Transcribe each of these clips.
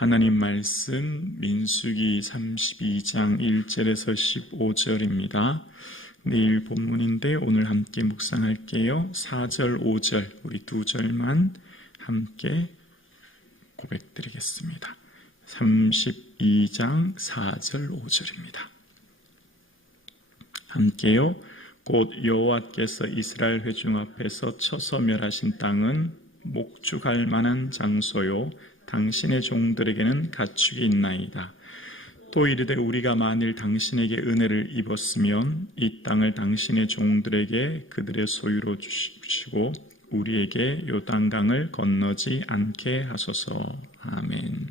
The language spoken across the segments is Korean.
하나님 말씀 민수기 32장 1절에서 15절입니다. 내일 본문인데 오늘 함께 묵상할게요. 4절, 5절 우리 두 절만 함께 고백드리겠습니다. 32장 4절, 5절입니다. 함께요. 곧 여호와께서 이스라엘 회중 앞에서 쳐서 멸하신 땅은 목축할 만한 장소요 당신의 종들에게는 가축이 있나이다. 또 이르되 우리가 만일 당신에게 은혜를 입었으면 이 땅을 당신의 종들에게 그들의 소유로 주시고 우리에게 요단강을 건너지 않게 하소서. 아멘.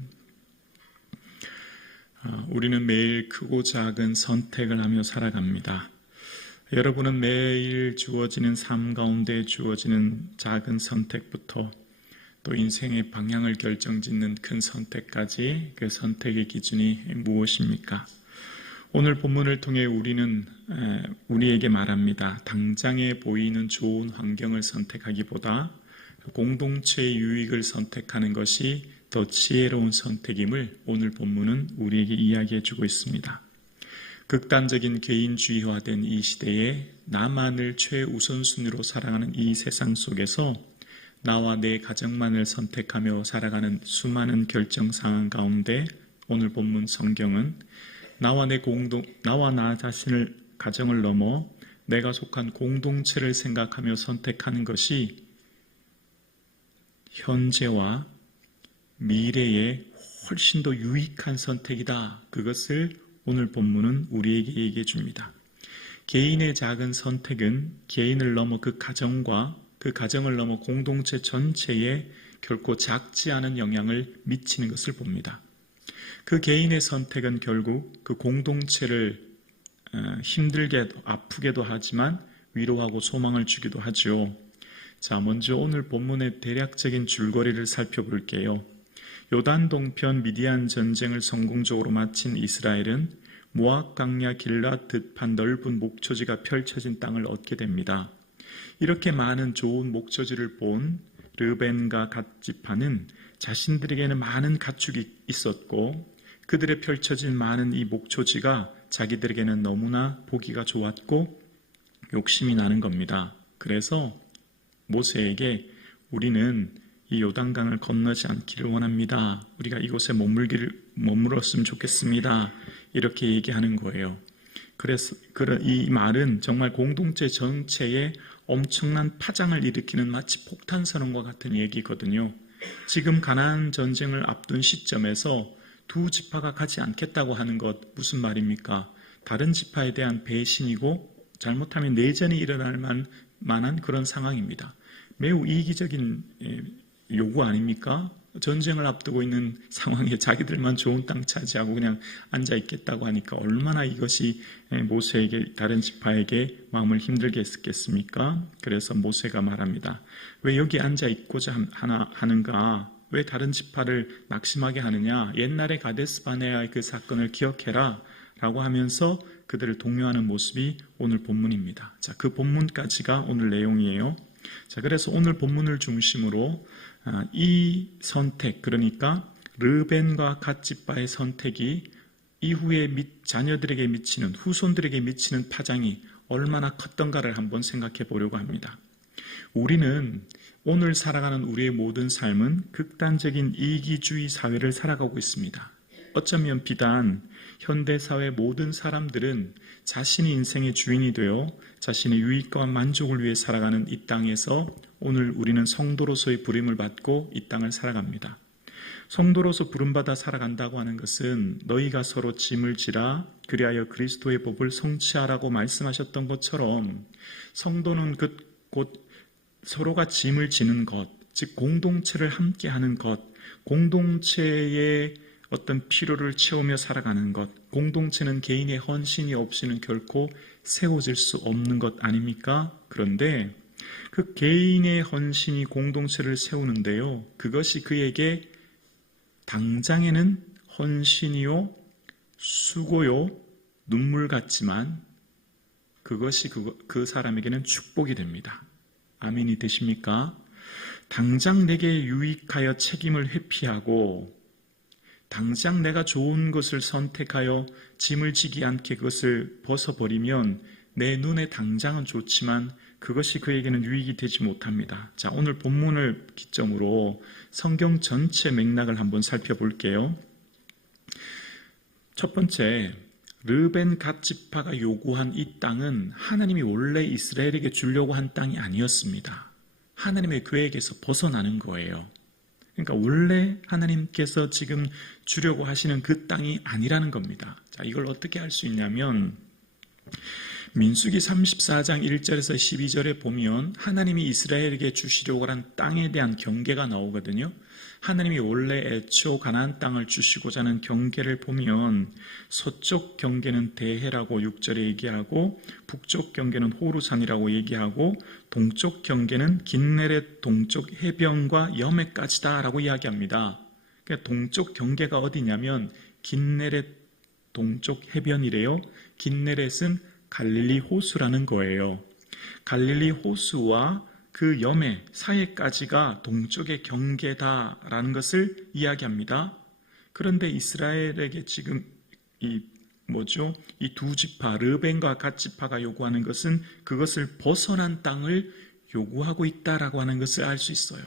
우리는 매일 크고 작은 선택을 하며 살아갑니다. 여러분은 매일 주어지는 삶 가운데 주어지는 작은 선택부터 또 인생의 방향을 결정짓는 큰 선택까지 그 선택의 기준이 무엇입니까? 오늘 본문을 통해 우리는 우리에게 말합니다. 당장에 보이는 좋은 환경을 선택하기보다 공동체의 유익을 선택하는 것이 더 지혜로운 선택임을 오늘 본문은 우리에게 이야기해 주고 있습니다. 극단적인 개인주의화된 이 시대에 나만을 최우선순위로 살아가는 이 세상 속에서 나와 내 가정만을 선택하며 살아가는 수많은 결정 상황 가운데 오늘 본문 성경은 나와 나 자신을 가정을 넘어 내가 속한 공동체를 생각하며 선택하는 것이 현재와 미래에 훨씬 더 유익한 선택이다. 그것을 오늘 본문은 우리에게 얘기해 줍니다. 개인의 작은 선택은 개인을 넘어 그 가정을 넘어 공동체 전체에 결코 작지 않은 영향을 미치는 것을 봅니다. 그 개인의 선택은 결국 그 공동체를 힘들게 아프게도 하지만 위로하고 소망을 주기도 하죠. 자, 먼저 오늘 본문의 대략적인 줄거리를 살펴볼게요. 요단 동편 미디안 전쟁을 성공적으로 마친 이스라엘은 모압 강야 길랏 듯한 넓은 목초지가 펼쳐진 땅을 얻게 됩니다. 이렇게 많은 좋은 목초지를 본 르벤과 갓 지파는 자신들에게는 많은 가축이 있었고 그들의 펼쳐진 많은 이 목초지가 자기들에게는 너무나 보기가 좋았고 욕심이 나는 겁니다. 그래서 모세에게 우리는 이 요단강을 건너지 않기를 원합니다. 우리가 이곳에 머물렀으면 좋겠습니다. 이렇게 얘기하는 거예요. 그래서 이 말은 정말 공동체 전체에 엄청난 파장을 일으키는 마치 폭탄 선언과 같은 얘기거든요. 지금 가나안 전쟁을 앞둔 시점에서 두 지파가 가지 않겠다고 하는 것 무슨 말입니까? 다른 지파에 대한 배신이고 잘못하면 내전이 일어날 만한 그런 상황입니다. 매우 이기적인 요구 아닙니까? 전쟁을 앞두고 있는 상황에 자기들만 좋은 땅 차지하고 그냥 앉아있겠다고 하니까 얼마나 이것이 모세에게 다른 지파에게 마음을 힘들게 했겠습니까? 그래서 모세가 말합니다. 왜 여기 앉아있고자 하는가? 왜 다른 지파를 낙심하게 하느냐? 옛날에 가데스 바네아의 그 사건을 기억해라 라고 하면서 그들을 독려하는 모습이 오늘 본문입니다. 자, 그 본문까지가 오늘 내용이에요. 자, 그래서 오늘 본문을 중심으로 이 선택, 그러니까 르벤과 갓 지파의 선택이 이후에 자녀들에게 미치는, 후손들에게 미치는 파장이 얼마나 컸던가를 한번 생각해 보려고 합니다. 우리는 오늘 살아가는 우리의 모든 삶은 극단적인 이기주의 사회를 살아가고 있습니다. 어쩌면 비단 현대사회 모든 사람들은 자신이 인생의 주인이 되어 자신의 유익과 만족을 위해 살아가는 이 땅에서 오늘 우리는 성도로서의 부름을 받고 이 땅을 살아갑니다. 성도로서 부름받아 살아간다고 하는 것은 너희가 서로 짐을 지라 그리하여 그리스도의 법을 성취하라고 말씀하셨던 것처럼 성도는 곧 서로가 짐을 지는 것, 즉 공동체를 함께하는 것, 공동체의 어떤 필요를 채우며 살아가는 것, 공동체는 개인의 헌신이 없이는 결코 세워질 수 없는 것 아닙니까? 그런데 그 개인의 헌신이 공동체를 세우는데요, 그것이 그에게 당장에는 헌신이요, 수고요, 눈물 같지만 그것이 그 사람에게는 축복이 됩니다. 아멘이 되십니까? 당장 내게 유익하여 책임을 회피하고 당장 내가 좋은 것을 선택하여 짐을 지기 않게 그것을 벗어버리면 내 눈에 당장은 좋지만 그것이 그에게는 유익이 되지 못합니다. 자, 오늘 본문을 기점으로 성경 전체 맥락을 한번 살펴볼게요. 첫 번째, 르벤 갓 지파가 요구한 이 땅은 하나님이 원래 이스라엘에게 주려고 한 땅이 아니었습니다. 하나님의 계획에서 벗어나는 거예요. 그러니까 원래 하나님께서 지금 주려고 하시는 그 땅이 아니라는 겁니다. 자, 이걸 어떻게 알 수 있냐면 민수기 34장 1절에서 12절에 보면 하나님이 이스라엘에게 주시려고 한 땅에 대한 경계가 나오거든요. 하나님이 원래 애초 가나안 땅을 주시고자 하는 경계를 보면 서쪽 경계는 대해라고 6절에 얘기하고 북쪽 경계는 호루산이라고 얘기하고 동쪽 경계는 긴네렛 동쪽 해변과 여매까지다라고 이야기합니다. 그러니까 동쪽 경계가 어디냐면 긴네렛 동쪽 해변이래요. 긴네렛은 갈릴리 호수라는 거예요. 갈릴리 호수와 그 여매 사이까지가 동쪽의 경계다라는 것을 이야기합니다. 그런데 이스라엘에게 지금 이 두 지파 르벤과 갓 지파가 요구하는 것은 그것을 벗어난 땅을 요구하고 있다라고 하는 것을 알 수 있어요.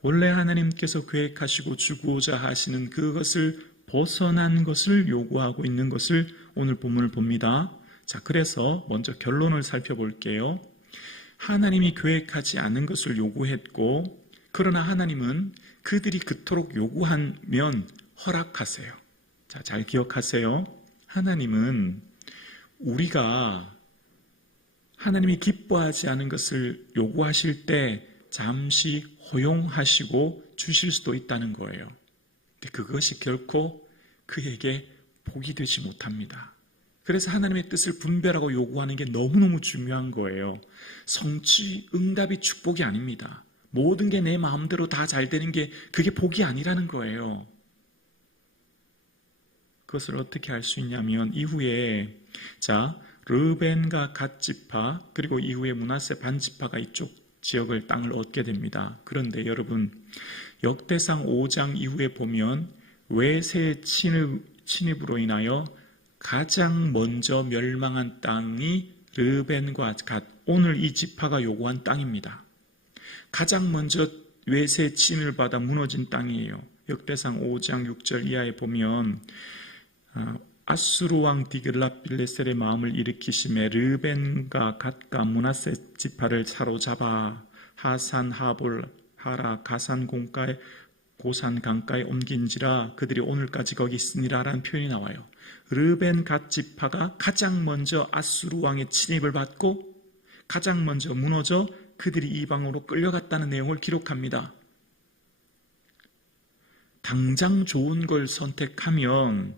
원래 하나님께서 계획하시고 주고자 하시는 그것을 벗어난 것을 요구하고 있는 것을 오늘 본문을 봅니다. 자, 그래서 먼저 결론을 살펴볼게요. 하나님이 계획하지 않은 것을 요구했고, 그러나 하나님은 그들이 그토록 요구하면 허락하세요. 자, 잘 기억하세요. 하나님은 우리가 하나님이 기뻐하지 않은 것을 요구하실 때 잠시 허용하시고 주실 수도 있다는 거예요. 근데 그것이 결코 그에게 복이 되지 못합니다. 그래서 하나님의 뜻을 분별하고 요구하는 게 너무너무 중요한 거예요. 성취, 응답이 축복이 아닙니다. 모든 게 내 마음대로 다 잘 되는 게 그게 복이 아니라는 거예요. 그것을 어떻게 알 수 있냐면 이후에 르벤과 갓 지파 그리고 이후에 므낫세 반 지파가 이쪽 지역을 땅을 얻게 됩니다. 그런데 여러분 역대상 5장 이후에 보면 외세 침입으로 인하여 가장 먼저 멸망한 땅이 르벤과 갓, 오늘 이 지파가 요구한 땅입니다. 가장 먼저 외세 침입을 받아 무너진 땅이에요. 역대상 5장 6절 이하에 보면 아수르 왕 디글랏빌레셀의 마음을 일으키심에 르벤과 갓과 므낫세 지파를 사로잡아 하산 하볼 하라 가산 공가에 고산 강가에 옮긴지라 그들이 오늘까지 거기 있으니라 라는 표현이 나와요. 르벤 갓 지파가 가장 먼저 아수르 왕의 침입을 받고 가장 먼저 무너져 그들이 이방으로 끌려갔다는 내용을 기록합니다. 당장 좋은 걸 선택하면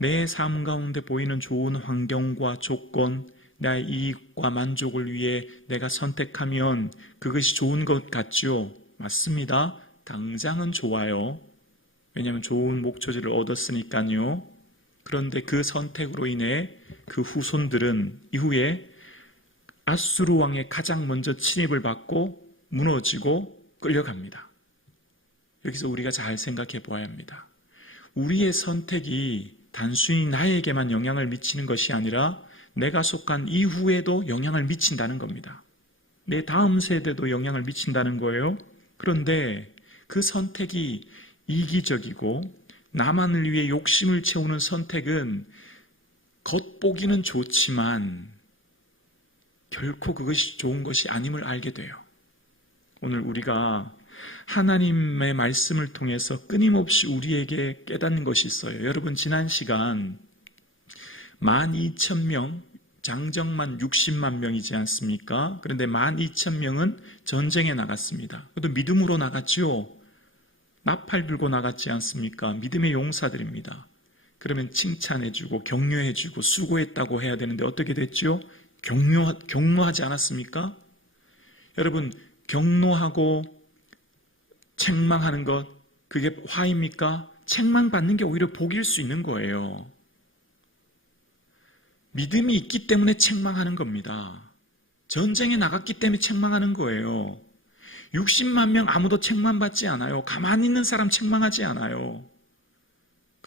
내 삶 가운데 보이는 좋은 환경과 조건, 나의 이익과 만족을 위해 내가 선택하면 그것이 좋은 것 같죠? 맞습니다. 당장은 좋아요. 왜냐하면 좋은 목초지를 얻었으니까요. 그런데 그 선택으로 인해 그 후손들은 이후에 아수르 왕의 가장 먼저 침입을 받고 무너지고 끌려갑니다. 여기서 우리가 잘 생각해 보아야 합니다. 우리의 선택이 단순히 나에게만 영향을 미치는 것이 아니라 내가 속한 이후에도 영향을 미친다는 겁니다. 내 다음 세대도 영향을 미친다는 거예요. 그런데 그 선택이 이기적이고 나만을 위해 욕심을 채우는 선택은 겉보기는 좋지만 결코 그것이 좋은 것이 아님을 알게 돼요. 오늘 우리가 하나님의 말씀을 통해서 끊임없이 우리에게 깨닫는 것이 있어요. 여러분 지난 시간 12,000명, 장정만 60만 명이지 않습니까? 그런데 12,000명은 전쟁에 나갔습니다. 그것도 믿음으로 나갔죠. 나팔 들고 나갔지 않습니까? 믿음의 용사들입니다. 그러면 칭찬해주고 격려해주고 수고했다고 해야 되는데 어떻게 됐죠? 격노하지 않았습니까? 여러분 격노하고 책망하는 것 그게 화입니까? 책망받는 게 오히려 복일 수 있는 거예요. 믿음이 있기 때문에 책망하는 겁니다. 전쟁에 나갔기 때문에 책망하는 거예요. 60만 명 아무도 책망받지 않아요. 가만히 있는 사람 책망하지 않아요.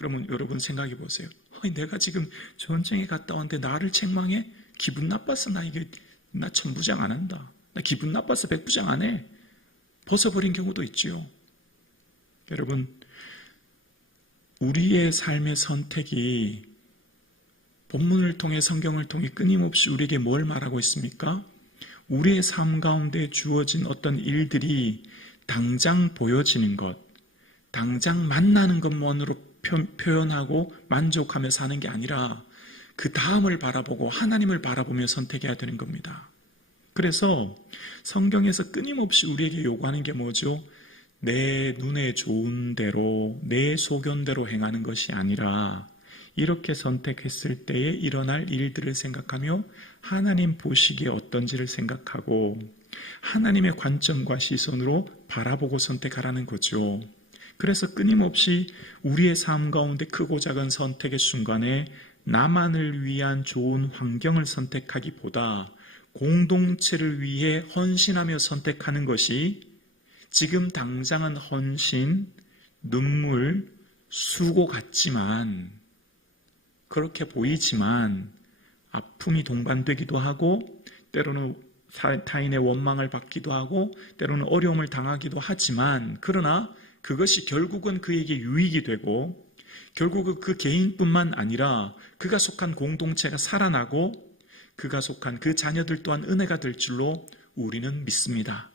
그러면 여러분 생각해 보세요. 내가 지금 전쟁에 갔다 왔는데 나를 책망해? 기분 나빠서 나 천부장 안 한다. 나 기분 나빠서 백부장 안 해. 벗어버린 경우도 있지요. 여러분, 우리의 삶의 선택이 본문을 통해 성경을 통해 끊임없이 우리에게 뭘 말하고 있습니까? 우리의 삶 가운데 주어진 어떤 일들이 당장 보여지는 것, 당장 만나는 것만으로 표현하고 만족하며 사는 게 아니라 그 다음을 바라보고 하나님을 바라보며 선택해야 되는 겁니다. 그래서 성경에서 끊임없이 우리에게 요구하는 게 뭐죠? 내 눈에 좋은 대로, 내 소견대로 행하는 것이 아니라 이렇게 선택했을 때에 일어날 일들을 생각하며 하나님 보시기에 어떤지를 생각하고 하나님의 관점과 시선으로 바라보고 선택하라는 거죠. 그래서 끊임없이 우리의 삶 가운데 크고 작은 선택의 순간에 나만을 위한 좋은 환경을 선택하기보다 공동체를 위해 헌신하며 선택하는 것이 지금 당장은 헌신, 눈물, 수고 같지만 그렇게 보이지만 아픔이 동반되기도 하고 때로는 타인의 원망을 받기도 하고 때로는 어려움을 당하기도 하지만 그러나 그것이 결국은 그에게 유익이 되고 결국은 그 개인뿐만 아니라 그가 속한 공동체가 살아나고 그가 속한 그 자녀들 또한 은혜가 될 줄로 우리는 믿습니다.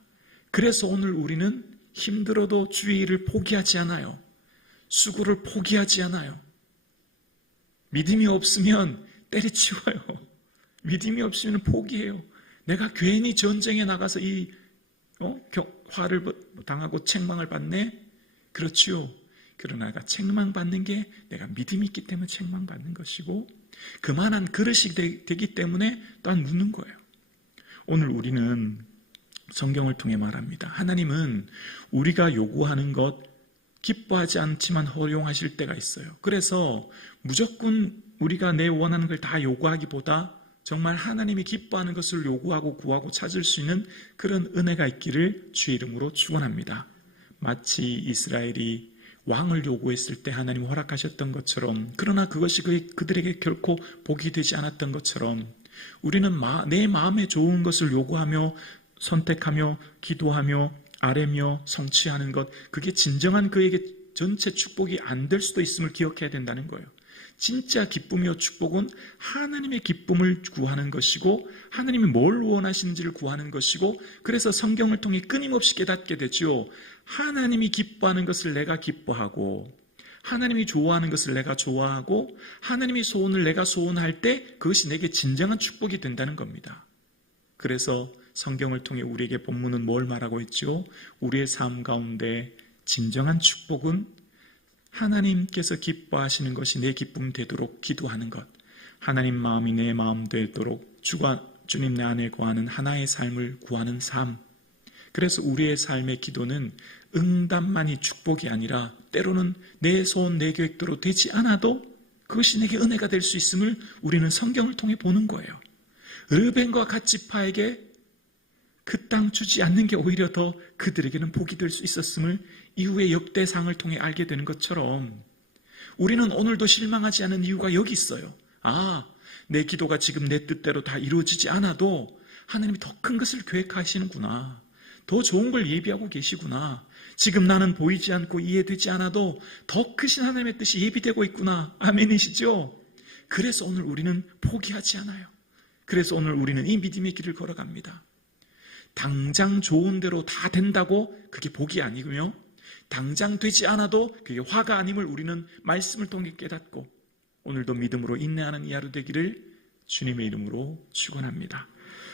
그래서 오늘 우리는 힘들어도 주의 일을 포기하지 않아요. 수고를 포기하지 않아요. 믿음이 없으면 때려치워요. 믿음이 없으면 포기해요. 내가 괜히 전쟁에 나가서 화를 당하고 책망을 받네? 그렇지요. 그러나 내가 책망받는 게 내가 믿음이 있기 때문에 책망받는 것이고 그만한 그릇이 되기 때문에 또한 묻는 거예요. 오늘 우리는 성경을 통해 말합니다. 하나님은 우리가 요구하는 것 기뻐하지 않지만 허용하실 때가 있어요. 그래서 무조건 우리가 내 원하는 걸 다 요구하기보다 정말 하나님이 기뻐하는 것을 요구하고 구하고 찾을 수 있는 그런 은혜가 있기를 주의 이름으로 축원합니다. 마치 이스라엘이 왕을 요구했을 때 하나님 허락하셨던 것처럼 그러나 그것이 그들에게 결코 복이 되지 않았던 것처럼 우리는 내 마음에 좋은 것을 요구하며 선택하며 기도하며 아뢰며 성취하는 것 그게 진정한 그에게 전체 축복이 안 될 수도 있음을 기억해야 된다는 거예요. 진짜 기쁨이요 축복은 하나님의 기쁨을 구하는 것이고 하나님이 뭘 원하시는지를 구하는 것이고 그래서 성경을 통해 끊임없이 깨닫게 되죠. 하나님이 기뻐하는 것을 내가 기뻐하고 하나님이 좋아하는 것을 내가 좋아하고 하나님의 소원을 내가 소원할 때 그것이 내게 진정한 축복이 된다는 겁니다. 그래서 성경을 통해 우리에게 본문은 뭘 말하고 있죠? 우리의 삶 가운데 진정한 축복은 하나님께서 기뻐하시는 것이 내 기쁨 되도록 기도하는 것, 하나님 마음이 내 마음 되도록 주님 내 안에 거하는 하나의 삶을 구하는 삶. 그래서 우리의 삶의 기도는 응답만이 축복이 아니라 때로는 내 소원, 내 계획대로 되지 않아도 그것이 내게 은혜가 될 수 있음을 우리는 성경을 통해 보는 거예요. 르벤과 갓지파에게 그 땅 주지 않는 게 오히려 더 그들에게는 복이 될 수 있었음을 이후의 역대상을 통해 알게 되는 것처럼 우리는 오늘도 실망하지 않은 이유가 여기 있어요. 내 기도가 지금 내 뜻대로 다 이루어지지 않아도 하나님이 더 큰 것을 계획하시는구나. 더 좋은 걸 예비하고 계시구나. 지금 나는 보이지 않고 이해되지 않아도 더 크신 하나님의 뜻이 예비되고 있구나. 아멘이시죠? 그래서 오늘 우리는 포기하지 않아요. 그래서 오늘 우리는 이 믿음의 길을 걸어갑니다. 당장 좋은 대로 다 된다고 그게 복이 아니고요. 당장 되지 않아도 그게 화가 아님을 우리는 말씀을 통해 깨닫고 오늘도 믿음으로 인내하는 이 하루 되기를 주님의 이름으로 축원합니다.